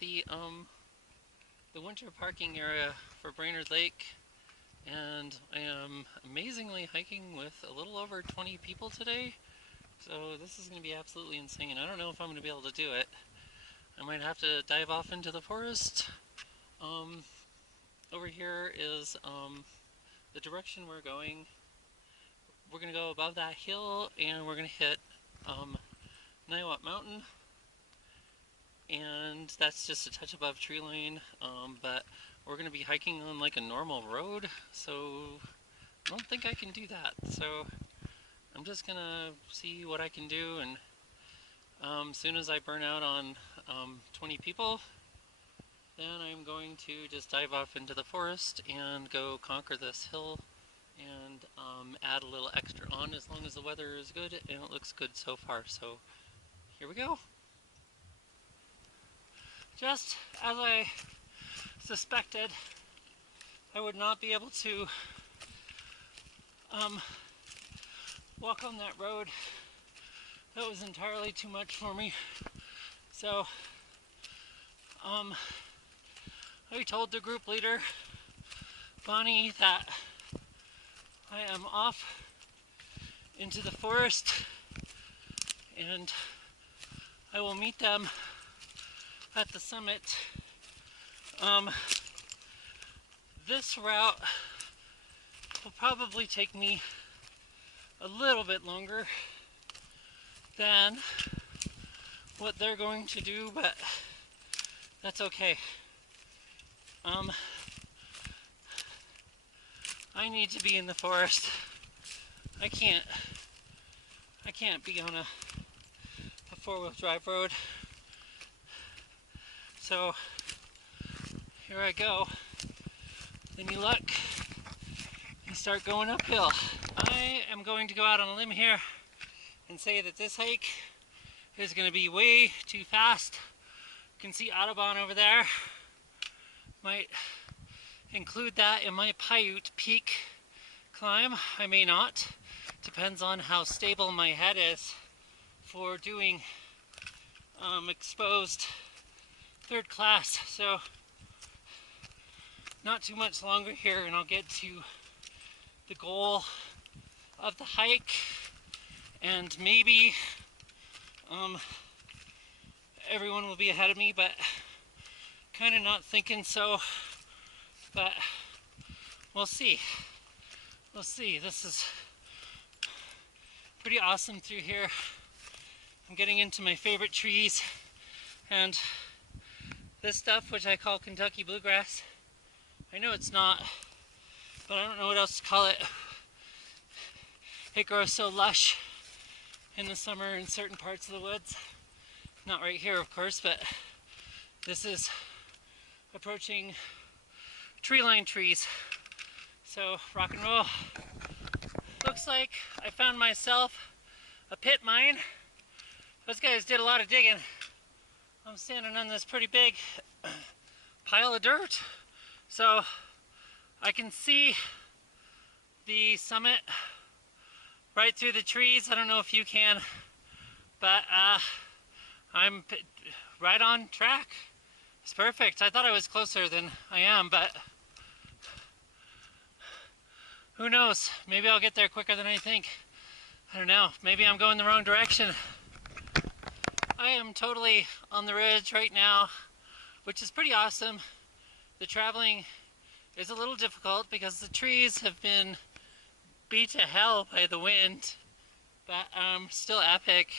the winter parking area for Brainerd Lake, and I am amazingly hiking with a little over 20 people today. So this is going to be absolutely insane. I don't know if I'm going to be able to do it. I might have to dive off into the forest. Over here is the direction we're going. We're going to go above that hill and we're going to hit Niwot Mountain, and that's just a touch above tree line, but we're going to be hiking on like a normal road, so I don't think I can do that. So I'm just going to see what I can do, and as soon as I burn out on 20 people, then I'm going to just dive off into the forest and go conquer this hill and add a little extra on, as long as the weather is good, and it looks good so far. So here we go. Just as I suspected, I would not be able to walk on that road. That was entirely too much for me. So I told the group leader, Bonnie, that I am off into the forest and I will meet them at the summit. This route will probably take me a little bit longer than what they're going to do, but that's okay. I need to be in the forest. I can't be on a four-wheel drive road. So here I go. Any luck, you start going uphill. I am going to go out on a limb here and say that this hike is going to be way too fast. You can see Audubon over there. Might include that in my Paiute Peak climb. I may not. Depends on how stable my head is for doing exposed third class. So not too much longer here and I'll get to the goal of the hike, and maybe everyone will be ahead of me, but kind of not thinking so, but we'll see. We'll see. This is pretty awesome through here. I'm getting into my favorite trees, and this stuff, which I call Kentucky bluegrass, I know it's not, but I don't know what else to call it. It grows so lush in the summer in certain parts of the woods. Not right here, of course, but this is approaching tree-lined trees. So rock and roll. Looks like I found myself a pit mine. Those guys did a lot of digging. I'm standing on this pretty big pile of dirt, so I can see the summit right through the trees. I don't know if you can, but I'm right on track. It's perfect. I thought I was closer than I am, but who knows? Maybe I'll get there quicker than I think. I don't know. Maybe I'm going the wrong direction. I am totally on the ridge right now, which is pretty awesome. The traveling is a little difficult because the trees have been beat to hell by the wind, but still epic.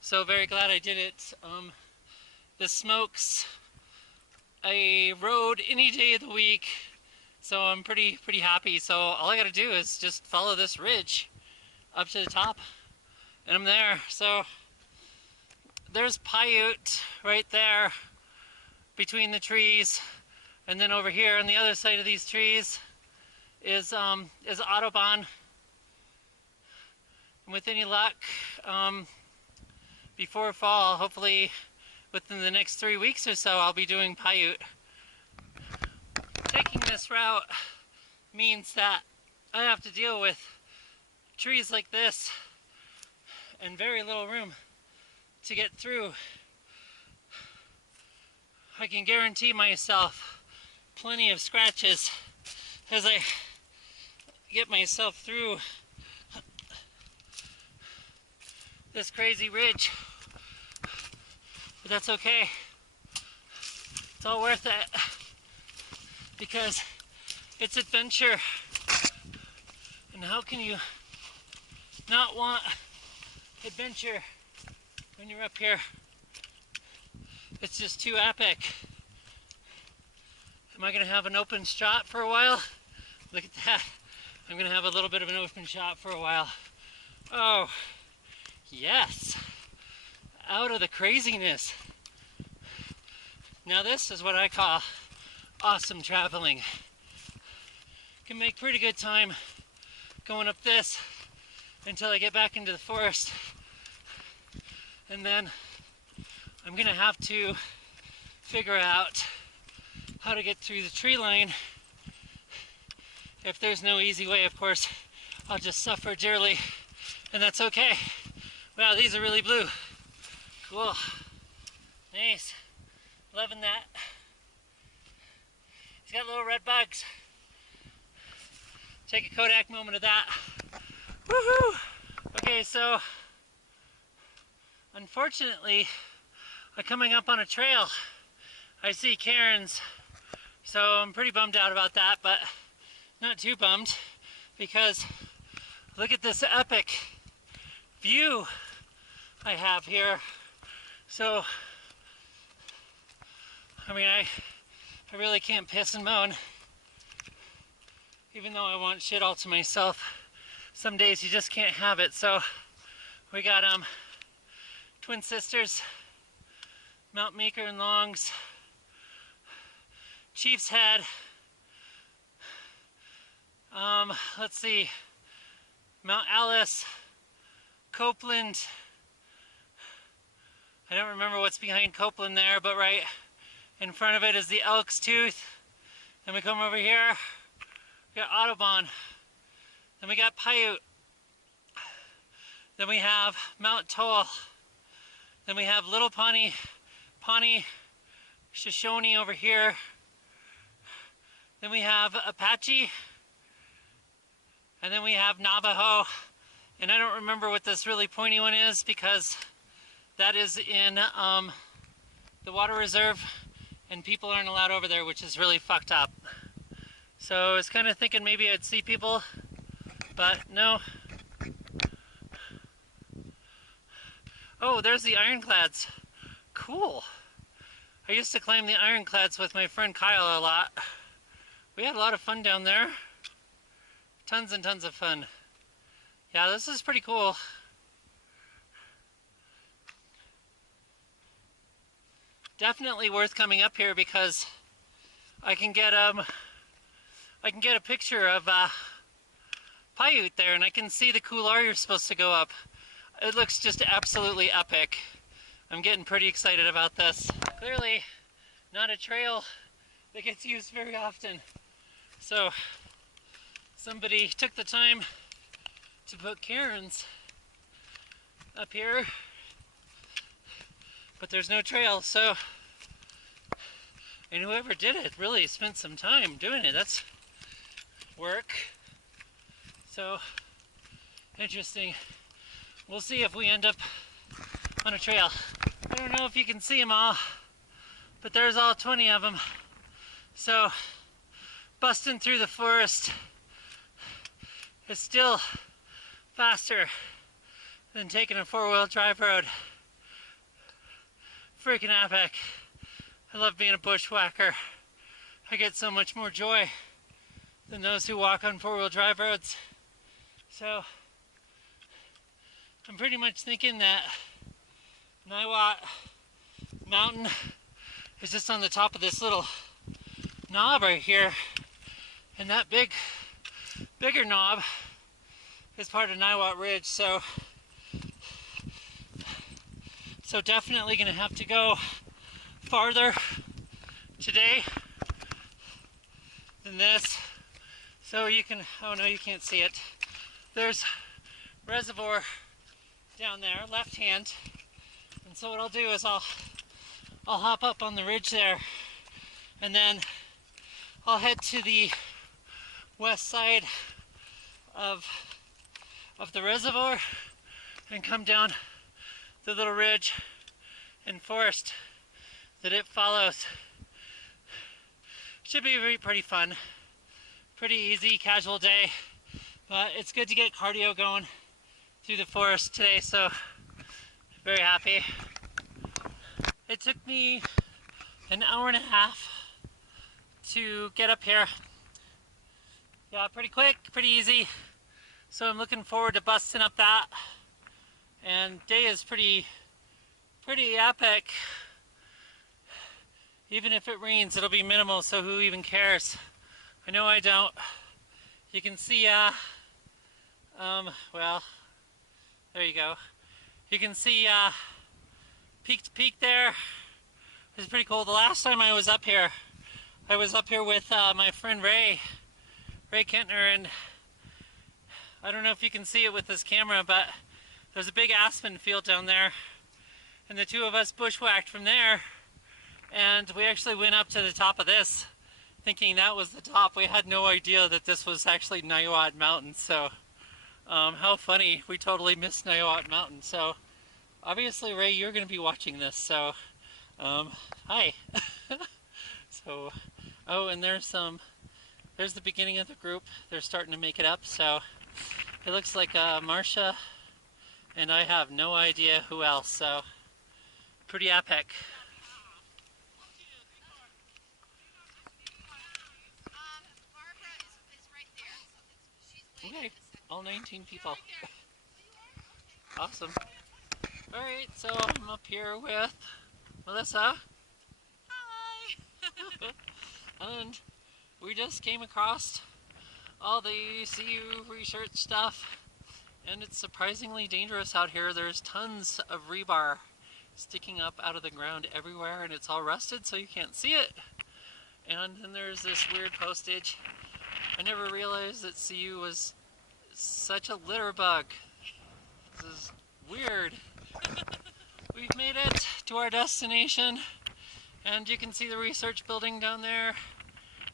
So very glad I did it. The smoke's a road any day of the week, so I'm pretty happy. So all I gotta do is just follow this ridge up to the top and I'm there. So there's Paiute right there between the trees, and then over here on the other side of these trees is Audubon. And with any luck, before fall, hopefully within the next 3 weeks or so, I'll be doing Paiute. Taking this route means that I have to deal with trees like this and very little room to get through. I can guarantee myself plenty of scratches as I get myself through this crazy ridge. But that's okay. It's all worth it because it's adventure. And how can you not want adventure when you're up here? It's just too epic. Am I gonna have an open shot for a while? Look at that. I'm gonna have a little bit of an open shot for a while. Oh, yes. Out of the craziness. Now this is what I call awesome traveling. Can make pretty good time going up this until I get back into the forest. And then I'm gonna have to figure out how to get through the tree line. If there's no easy way, of course, I'll just suffer dearly, and that's okay. Wow, these are really blue. Cool. Nice. Loving that. It's got little red bugs. Take a Kodak moment of that. Woohoo! Okay, so unfortunately, I'm coming up on a trail. I see cairns, so I'm pretty bummed out about that, but not too bummed because look at this epic view I have here. So, I mean, I really can't piss and moan, even though I want shit all to myself. Some days you just can't have it. So we got twin sisters, Mount Meeker and Longs, Chief's Head, let's see, Mount Alice, Copeland. I don't remember what's behind Copeland there, but right in front of it is the Elk's Tooth. Then we come over here, we got Audubon. Then we got Paiute. Then we have Mount Toll. Then we have Little Pawnee, Shoshone over here. Then we have Apache. And then we have Navajo. And I don't remember what this really pointy one is because that is in the water reserve and people aren't allowed over there, which is really fucked up. So I was kind of thinking maybe I'd see people, but no. Oh, there's the ironclads. Cool. I used to climb the ironclads with my friend Kyle a lot. We had a lot of fun down there. Tons and tons of fun. Yeah, this is pretty cool. Definitely worth coming up here because I can get a picture of Paiute there, and I can see the couloir you're supposed to go up. It looks just absolutely epic. I'm getting pretty excited about this. Clearly not a trail that gets used very often. So somebody took the time to put cairns up here, but there's no trail, so, and whoever did it really spent some time doing it. That's work. So interesting. We'll see if we end up on a trail. I don't know if you can see them all, but there's all 20 of them. So busting through the forest is still faster than taking a four-wheel drive road. Freaking epic. I love being a bushwhacker. I get so much more joy than those who walk on four-wheel drive roads. So I'm pretty much thinking that Niwot Mountain is just on the top of this little knob right here, and that bigger knob is part of Niwot Ridge. So definitely gonna have to go farther today than this. So you can, oh no, you can't see it. There's reservoir down there, left hand. And so what I'll do is I'll I'll hop up on the ridge there, and then I'll head to the west side of the reservoir and come down the little ridge and forest that it follows. Should be pretty fun, pretty easy, casual day, but it's good to get cardio going through the forest today, so very happy. It took me an hour and a half to get up here. Yeah, pretty quick, pretty easy. So I'm looking forward to busting up that. And day is pretty epic. Even if it rains, it'll be minimal, so who even cares? I know I don't. You can see, well, there you go. You can see peak to peak there. It's pretty cool. The last time I was up here with my friend Ray Kentner, and I don't know if you can see it with this camera, but there's a big aspen field down there, and the two of us bushwhacked from there, and we actually went up to the top of this thinking that was the top. We had no idea that this was actually Niwot Mountain, so how funny. We totally missed Niwot Mountain. So obviously, Ray, you're going to be watching this, so hi. So, oh, and there's the beginning of the group. They're starting to make it up, so it looks like Marcia, and I have no idea who else, so pretty epic. Okay, all 19 people. Awesome. Alright, so I'm up here with Melissa. Hi! And we just came across all the CU research stuff, and it's surprisingly dangerous out here. There's tons of rebar sticking up out of the ground everywhere, and it's all rusted so you can't see it. And then there's this weird postage. I never realized that CU was such a litter bug. This is weird. We've made it to our destination, and you can see the research building down there,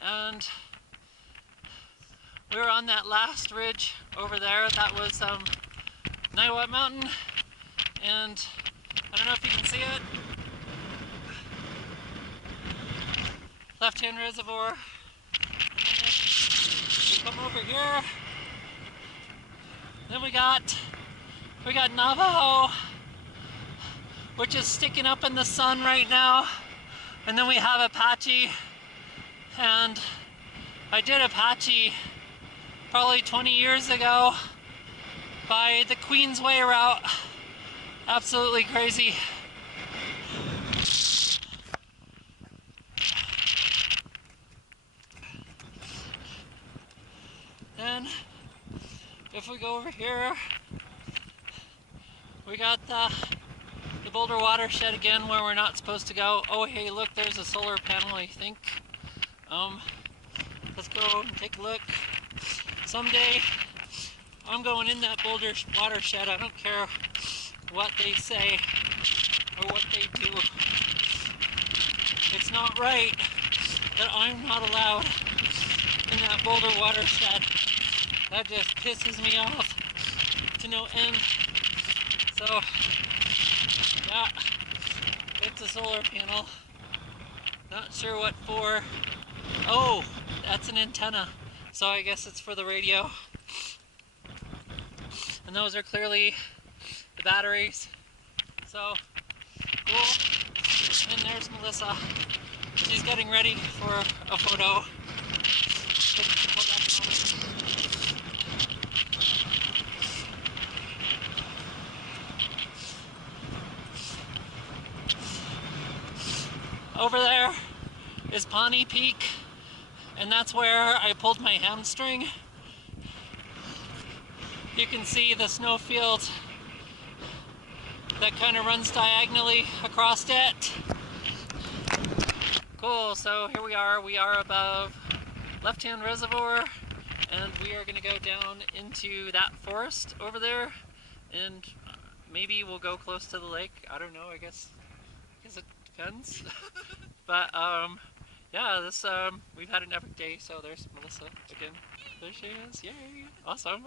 and we're on that last ridge over there. That was Niwot Mountain, and I don't know if you can see it. Left-hand reservoir, and then we come over here. Then we got Navajo, which is sticking up in the sun right now, and then we have Apache, and I did Apache probably 20 years ago by the Queensway route. Absolutely crazy. Then if we go over here, we got the Boulder watershed again, where we're not supposed to go. Oh hey, look, there's a solar panel, I think. Let's go and take a look. Someday I'm going in that Boulder watershed. I don't care what they say or what they do. It's not right that I'm not allowed in that Boulder watershed. That just pisses me off to no end. So, yeah, it's a solar panel. Not sure what for. Oh, that's an antenna. So I guess it's for the radio. And those are clearly the batteries. So, cool. And there's Melissa. She's getting ready for a photo. Over there is Pawnee Peak, and that's where I pulled my hamstring. You can see the snowfield that kind of runs diagonally across it. Cool, so here we are above Left-Hand Reservoir, and we are going to go down into that forest over there, and maybe we'll go close to the lake. I don't know, I guess it weekends. But yeah, this we've had an epic day. So there's Melissa again. There she is. Yay! Awesome.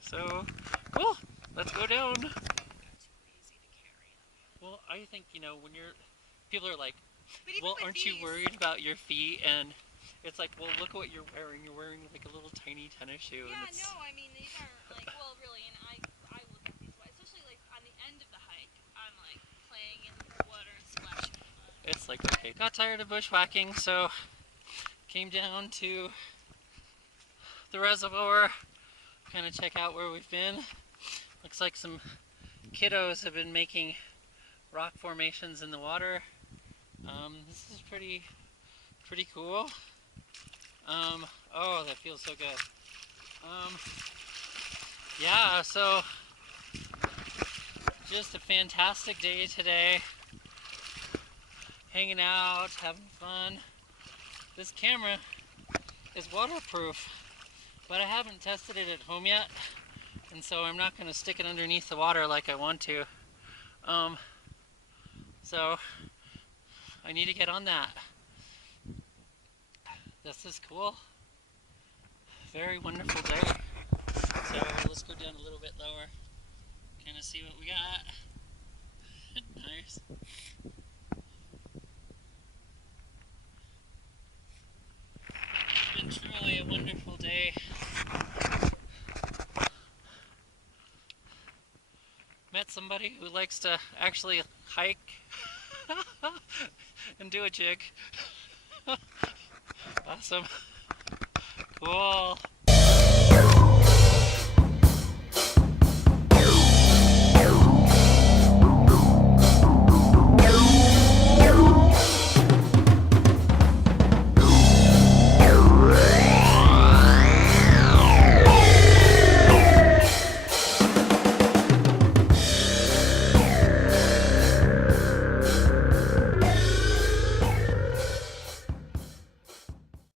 So cool. Let's go down. Well, I think, you know, when you're people are like, well, aren't you worried about your feet? And it's like, well, look at what you're wearing. You're wearing like a little tiny tennis shoe. Yeah, and it's, no, I mean these aren't like, well, really, and I look at these, especially like on the end of the hike, I'm like playing in the water and splashing. it's like, okay, got tired of bushwhacking, so came down to the reservoir, kind of check out where we've been. Looks like some kiddos have been making rock formations in the water. This is pretty cool. Oh, that feels so good. Yeah, so just a fantastic day today. Hanging out, having fun. This camera is waterproof, but I haven't tested it at home yet, and so I'm not going to stick it underneath the water like I want to. So I need to get on that. This is cool. Very wonderful day. So let's go down a little bit lower, kind of see what we got. Nice. It's been truly a wonderful day. Met somebody who likes to actually hike and do a jig. Awesome. Cool.